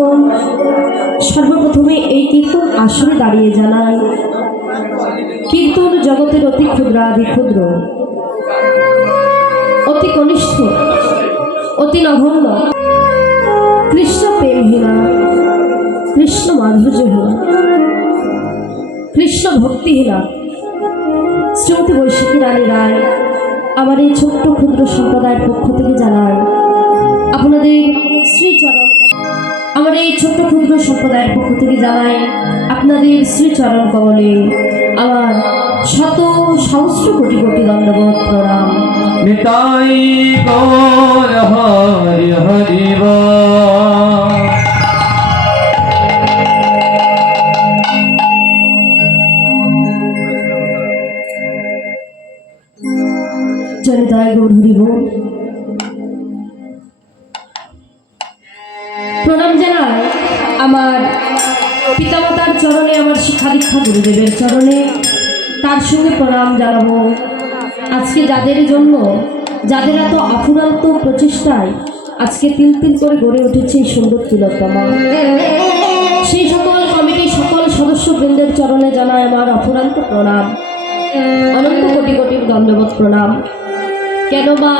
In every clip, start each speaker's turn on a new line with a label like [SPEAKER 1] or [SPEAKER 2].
[SPEAKER 1] সকল সর্বপ্রথমে এই কীর্তন আসরে দাঁড়িয়ে জানাই। কীর্তন জগতের অতি ক্ষুদ্রাদি ক্ষুদ্র অতি কনিষ্ঠ, অতি নগণ্য। কৃষ্ণ প্রেমহীনা, কৃষ্ণ মাধুর্যহীনা, কৃষ্ণ ভক্তিহীনা। শ্রীমতী বৈশাখী রানী রায় আমার এই ছোট্ট ক্ষুদ্র সম্প্রদায়ের পক্ষ থেকে জানাই, আপনাদের শ্রীচরণ আমার এই ছোট্ট ক্ষুদ্র সম্প্রদায়ের পক্ষ থেকে জানাই আপনাদের শ্রীচরণ কবলে আমার শত সহস্র কোটি কোটি দণ্ডবোধ প্রণাম।
[SPEAKER 2] নিতাই গৌর হরি
[SPEAKER 1] গুরুদেবের চরণে তার সঙ্গে প্রণাম জানাব। আজকে যাদের জন্য, যাদের এত আফুরান্ত প্রচেষ্টায় আজকে তিল তিল করে গড়ে উঠেছে এই সুন্দর তিলোত্তমা সেই সকল কমিটির সকল সদস্যবৃন্দের চরণে জানায় আমার অফুরান্ত প্রণাম। অনন্ত কোটি কোটি দণ্ডবোধ প্রণাম। কেন বা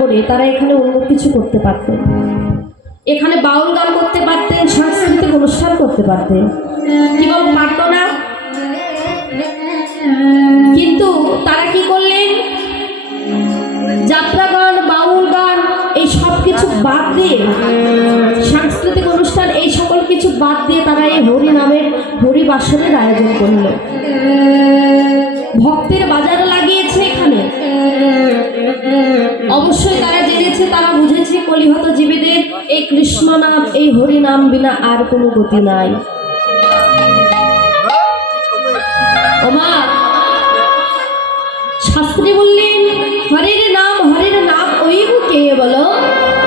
[SPEAKER 1] করে তারা এখানে অন্য কিছু করতে পারতেন। এখানে বাউল গান করতে পারতেন, সাংস্কৃতিক অনুষ্ঠান করতে পারতেন। কি বল, পারতো না? কিন্তু তারা কি করলেন? যাত্রা গান, বাউল গান, এই সব কিছু বাদ দিয়ে, সাংস্কৃতিক অনুষ্ঠান, এই সকল কিছু বাদ দিয়ে তারা এই হরি নামের হরিবাসনের আয়োজন করল ভক্তের বাজার অবশ্যই তারা জেনেছে, তারা বুঝেছে, কলিহত জীবীদের এই কৃষ্ণ নাম এই হরি নাম বিনা আর কোনো গতি নাই। শাস্ত্রী বললেন, হরের নাম হরের নাম ওইব কে বলো?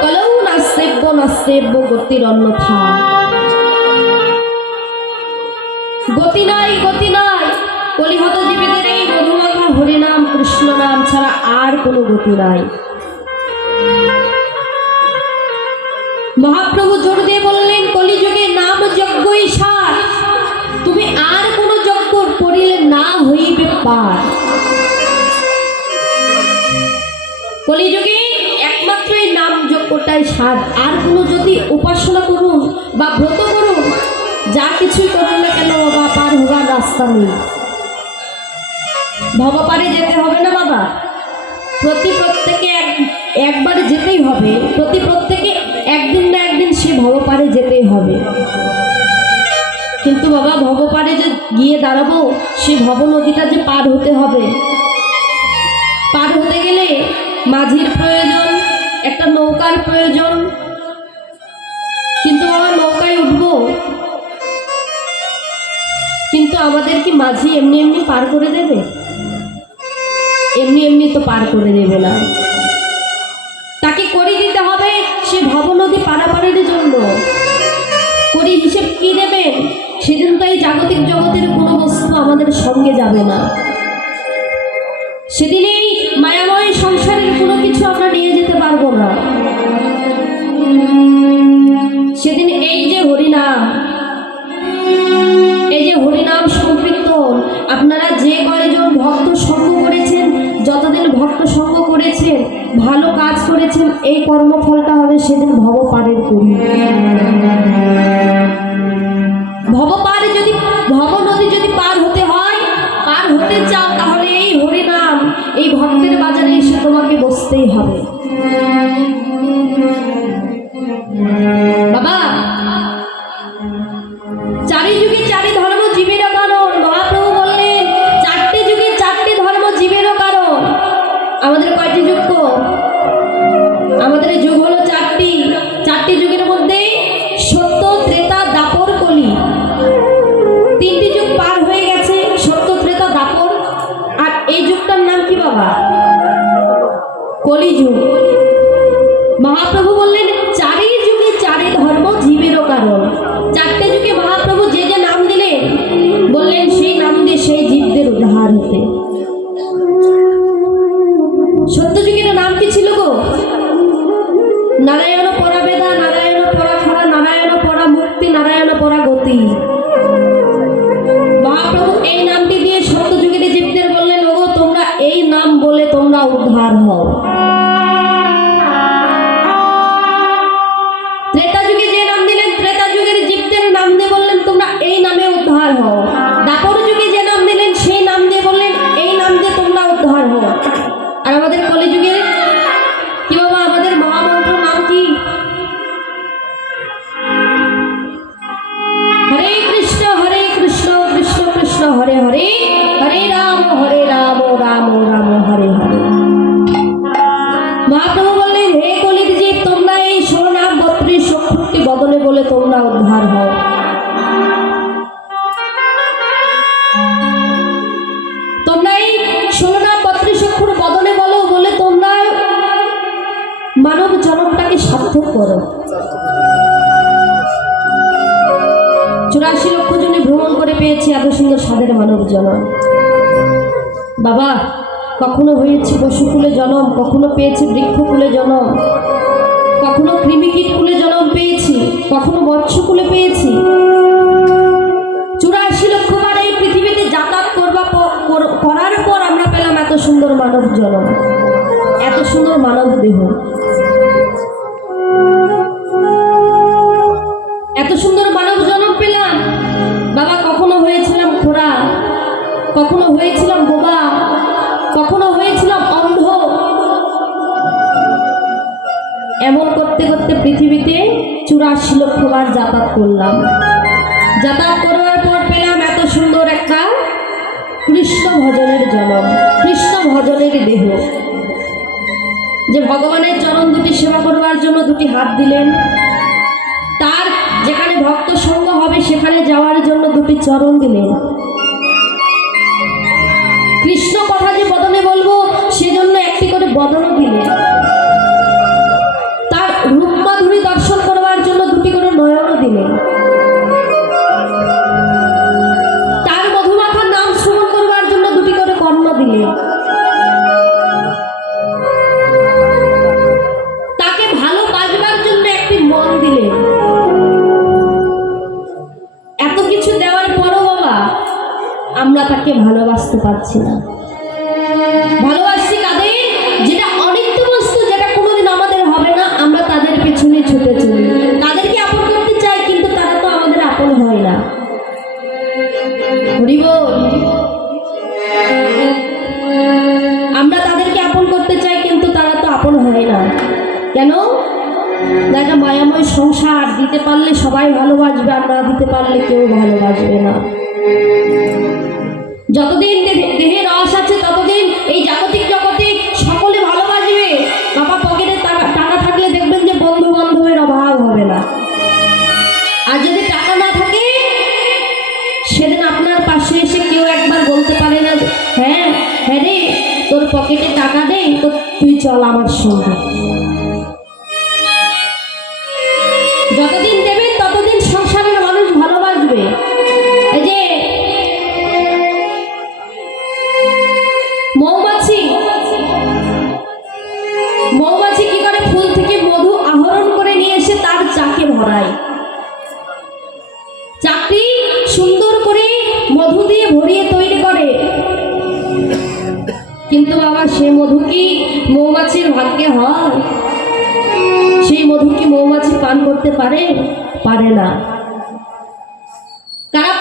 [SPEAKER 1] কলৌ গতির অন্যথা গতি নাই গতি নাই। কলিহত জীবীদের এই মধুমাখা হরিনাম কৃষ্ণ নাম ছাড়া আর কোনো গতি নাই। মহাপ্রভু জোর দিয়ে বললেন, কলিযুগে নাম যজ্ঞই সার। তুমি আর কোনো যজ্ঞ করিলে না হইবে পার। কলিযুগে একমাত্র এই নাম যজ্ঞটাই সার। আর কোনো যদি উপাসনা করুন বা ব্রত করুন, যা কিছুই করুন না কেন, বাবা, পার হবার রাস্তা নেই। ভবপারে যেতে হবে না, বাবা। প্রতি প্রত্যেকে এক একবার যেতেই হবে। প্রতি প্রত্যেকে হবে। কিন্তু বাবা ভবপারে যে গিয়ে দাঁড়াবো, সে ভব নদীটা যে পার হতে হবে। পার হতে গেলে মাঝির প্রয়োজন, একটা নৌকার প্রয়োজন। কিন্তু বাবা, নৌকায় উঠবো। কিন্তু আমাদের কি মাঝি এমনি এমনি পার করে দেবে? এমনি এমনি তো পার করে দেবে না। তাকে করে দিতে হবে সে ভবনদী পারাপারের জন্য। করি হিসেব কি দেবেন? সেদিন তো এই জাগতিক জগতের কোনো বস্তু আমাদের সঙ্গে যাবে না। সেদিন এই মায়াময় সংসারের কোনো কিছু আমরা নিয়ে যেতে পারব না। সেদিন এই যে হরিনাম, এই যে হরিনাম সংকীর্তন আপনারা যে কয়জন ভক্ত সঙ্গ করেছেন, যতদিন ভক্ত সঙ্গ করেছেন, ভালো কাজ করেছেন, এই কর্মফলটা হবে সেদিন ভবপারের করি ভব নদী যদি পার হতে হয়, পার হতে চাও তাহলে এই হরিনাম, এই ভক্তের বাজারে এসে তোমাকে বসতেই হবে। চুরাশি লক্ষ জনে ভ্রমণ করে পেয়েছি এত সুন্দর স্বাদের মানব জনম। বাবা, কখনো হয়েছে পশুকুলে জনম, কখনো পেয়েছি বৃক্ষকুলে জনম, কখনো কৃমিকীট কুলে জনম পেয়েছি, কখনো মৎস্যকুলে পেয়েছি। চুরাশি লক্ষ বার এই পৃথিবীতে যাতায়াত করবা করার পর আমরা পেলাম এত সুন্দর মানব জনম, এত সুন্দর মানব দেহ। কখনো হয়েছিলাম বোবা কখনো হয়েছিলাম অন্ধ। এমন করতে করতে পৃথিবীতে চুরাশি লক্ষ বার যাতায়াত করলাম। যাতায়াত করার পর পেলাম এত সুন্দর একটা কৃষ্ণ ভজনের জনম, কৃষ্ণ ভজনের দেহ। যে ভগবানের চরণ দুটি সেবা করবার জন্য দুটি হাত দিলেন, তার যেখানে ভক্ত সঙ্গ হবে সেখানে যাওয়ার জন্য দুটি চরণ দিলেন। করে দিলেন তার রূপ মাধুরী দর্শন করবার জন্য দুটি করে নয়নও দিলেন তার মধুমাখার নাম শ্রবণ করবার জন্য দুটি করে কর্ণ দিলেন তাকে ভালো বাজবার জন্য একটি মন দিলেন এত কিছু দেওয়ার পরও বাবা, আমরা তাকে ভালোবাসতে পারছি না। আমরা তাদেরকে আপন করতে চাই, কিন্তু তারা তো আপন হয় না। কেন? দেখা মায়াময় সংসার, দিতে পারলে সবাই ভালোবাসবে আর না দিতে পারলে কেউ ভালোবাসবে না। যতদিন দেহে- দেহে রস আছে, ততদিন এই জাগতিক চল আমার সঙ্গে যতদিন দেবে ভাগ্যে হয়। সেই মধু কি মৌমাছি পান করতে পারে? পারে না। কারা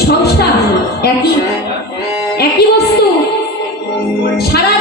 [SPEAKER 1] সংসার একই একই বস্তু। সারা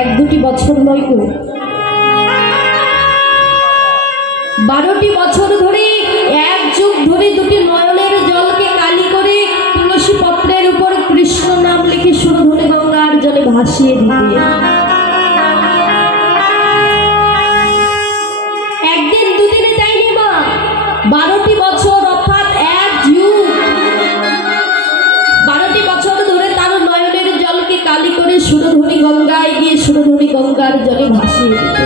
[SPEAKER 1] এক দুটি বছর নয় গো বারোটি বছর ধরে, এক যুগ ধরে দুটি নয়নের জলকে কালি করে তুলসী পত্রের উপর কৃষ্ণ নাম লিখে সুন্দর গঙ্গার জলে ভাসিয়ে দিতে। গঙ্গায় গিয়ে সুরধনী গঙ্গার জলে ভাসিয়ে দিত।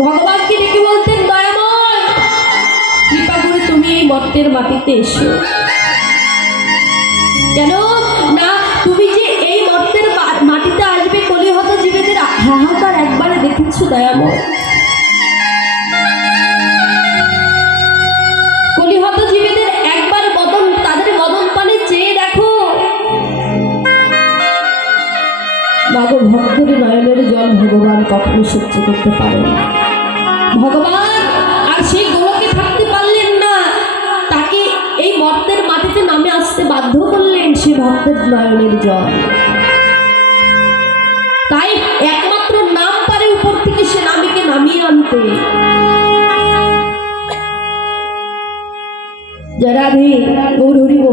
[SPEAKER 1] ভগবানকে ডেকে বলতেন, দয়াময়, কৃপা করে তুমি এই মর্তের মাটিতে এসো। কেন না, তুমি যে এই মর্তের মাটিতে আসবে, কলিহত জীবেদের হাহাকার একবারে দেখেছ, দয়াময়? কখনো সহ্য করতে পারে না। ভগবান, আর সেই গোলকে থাকতে পারলেন না। তাকে এই মর্তের মাটিতে নামে আসতে বাধ্য করলেন সে ভক্তের নয়নের জল। তাই একমাত্র নাম পারে উপর থেকে সে নামীকে নামিয়ে আনতে। জরাধি গৌর হরিব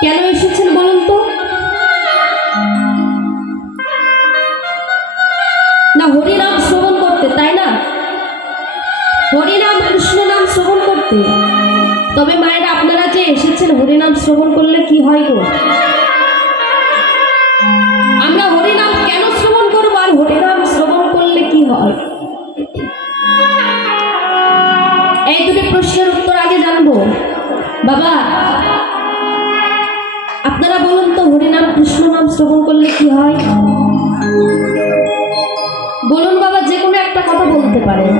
[SPEAKER 1] কেন এসেছেন বলুন তো? না, হরিনাম শ্রবণ করতে, তাই না? হরিনাম কৃষ্ণ নাম শ্রবণ করতে। তবে মায়েরা, আপনারা যে এসেছেন, হরিনাম শ্রবণ করলে কি হয় গো? বলুন বাবা যে কোনো একটা কথা বলতে পারেন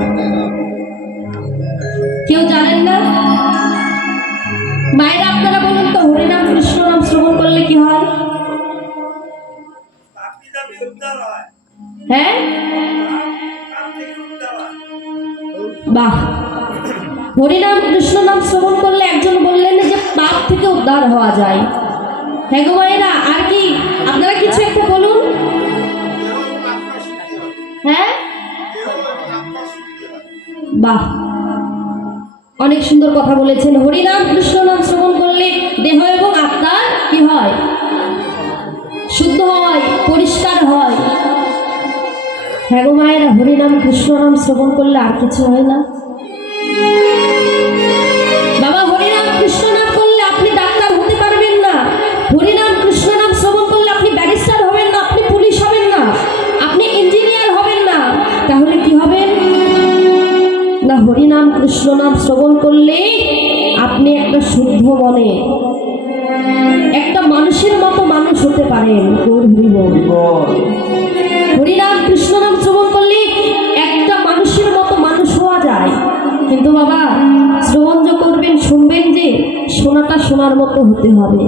[SPEAKER 1] কেউ জানেন না? মায়েরা আপনারা বলুন তো হরিনাম কৃষ্ণ নাম শ্রবণ করলে কি হয়? হ্যাঁ? বাহ। হরিনাম কৃষ্ণ নাম শ্রবণ করলে একজন বললেন যে পাপ থেকে উদ্ধার হওয়া যায়। হ্যাঁ গো মায়েরা আর কি? আপনারা কিছু একটা বলুন? হ্যাঁ? বাহ। অনেক সুন্দর কথা বলেছেন। হরিনাম কৃষ্ণ নাম শ্রবণ করলে দেহ এবং আত্মার কি হয়? শুদ্ধ হয়, পরিষ্কার হয়। হ্যাঁ গো মায়েরা, হরিনাম কৃষ্ণ নাম শ্রবণ করলে আর কিছু হয় না। কৃষ্ণ নাম শ্রবণ করলে আপনি একটা শুদ্ধ মনে, একটা মানুষের মতো মানুষ হতে পারেন হরিনাম, কৃষ্ণ নাম শ্রবণ করলে একটা মানুষের মতো মানুষ হওয়া যায়। কিন্তু বাবা, শ্রবণ যে করবেন, শুনবেন যে, সোনাটা সোনার মতো হতে হবে।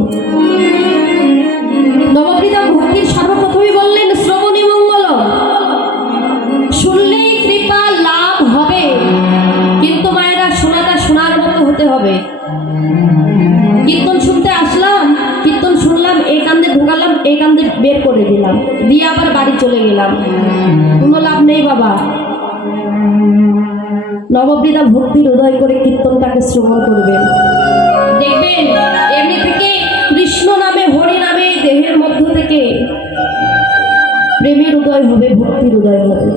[SPEAKER 1] দিলাম। দিয়ে আবার বাড়ি চলে গেলাম। কোনো লাভ নেই বাবা। নববৃদা ভক্তির হৃদয় করে কীর্তনটাকে শ্রবণ করবেন। দেখবেন, এমনি থেকে কৃষ্ণ নামে, হরি নামে, দেহের মধ্য থেকে প্রেমের উদয় হবে, ভক্তির উদয় হবে।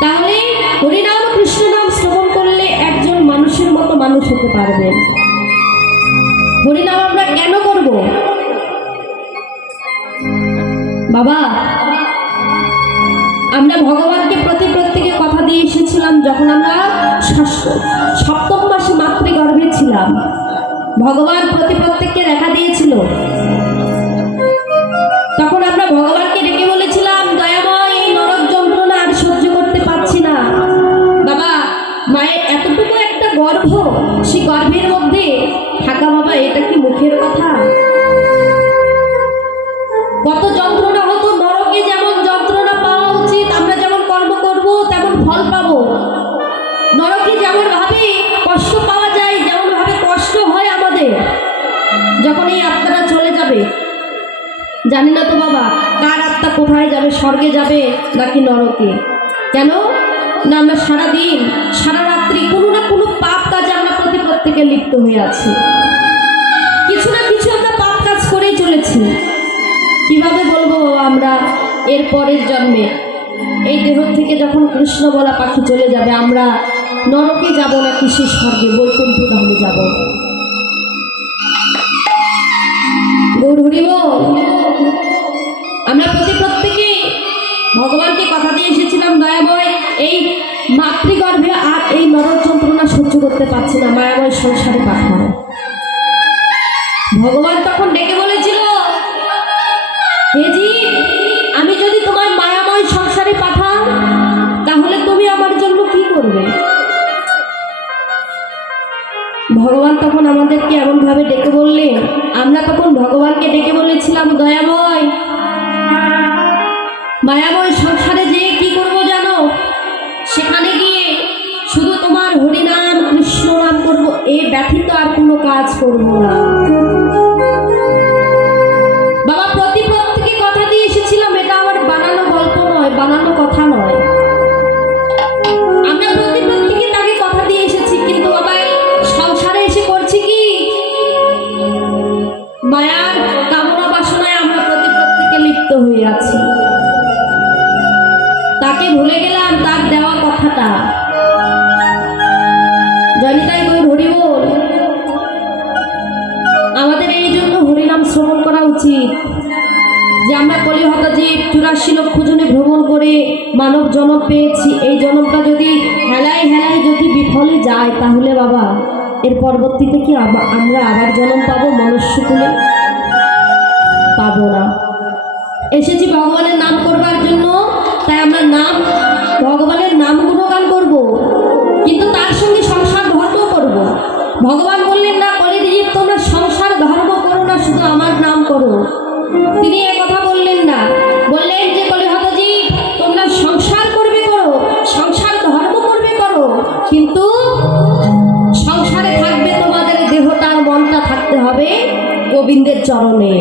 [SPEAKER 1] তাহলে হরিনাম কৃষ্ণ নাম শ্রবণ করলে একজন মানুষের মতো মানুষ হতে পারবেন। হরিনাম আমরা কেন করব? বাবা, আমরা ভগবানকে প্রতি প্রত্যেকে কথা দিয়ে এসেছিলাম যখন আমরা সপ্তম মাসে মাতৃগর্ভে ছিলাম। ভগবান প্রতি প্রত্যেককে দেখা দিয়েছিল জানি না তো বাবা, কার আত্মা কোথায় যাবে, স্বর্গে যাবে নাকি নরকে? কেন? না আমরা সারাদিন, সারা রাত্রি কোনো না কোনো পাপ কাজে আমরা প্রতি প্রত্যেকে লিপ্ত হয়ে আছি। কিছু না কিছু আমরা পাপ কাজ করেই চলেছি। কীভাবে বলব আমরা এর পরের জন্মে? এই দেহ থেকে যখন কৃষ্ণ বলা পাখি চলে যাবে, আমরা নরকে যাব না কৃষি স্বর্গে বৈকুণ্ঠ ধামে যাব? গৌর এই মাতৃগর্ভে আর এই নরক যন্ত্রণা সহ্য করতে পারছি না। মায়াময় সংসারে পাঠাও ভগবান তখন ডেকে বলেছিল হে জীব, আমি যদি তোমার মায়াময় সংসারে পাঠাও তাহলে তুমি আমার জন্য কি করবে? ভগবান তখন আমাদেরকে এমনভাবে ডেকে বললে আমরা তখন ভগবানকে ডেকে বলেছিলাম দয়াময় মায়াময় কাজ করব না। পেয়েছি। এই জনমটা যদি হেলায় হেলায় যদি বিফলে যায়, তাহলে বাবা, এর পরবর্তীতে কি আমরা আবার জনম পাবো মনুষ্যকুলে পাবো না। এসেছি ভগবানের নাম করবার জন্য, তাই আমরা নাম ভগবানের নাম গুণগান করব। কিন্তু তার সঙ্গে সংসার ধর্ম করব। ভগবান বললেন, না কলিজীব তোমরা সংসার ধর্ম করো না, শুধু আমার নাম করো। তিনি কথা বললেন না। চরণে।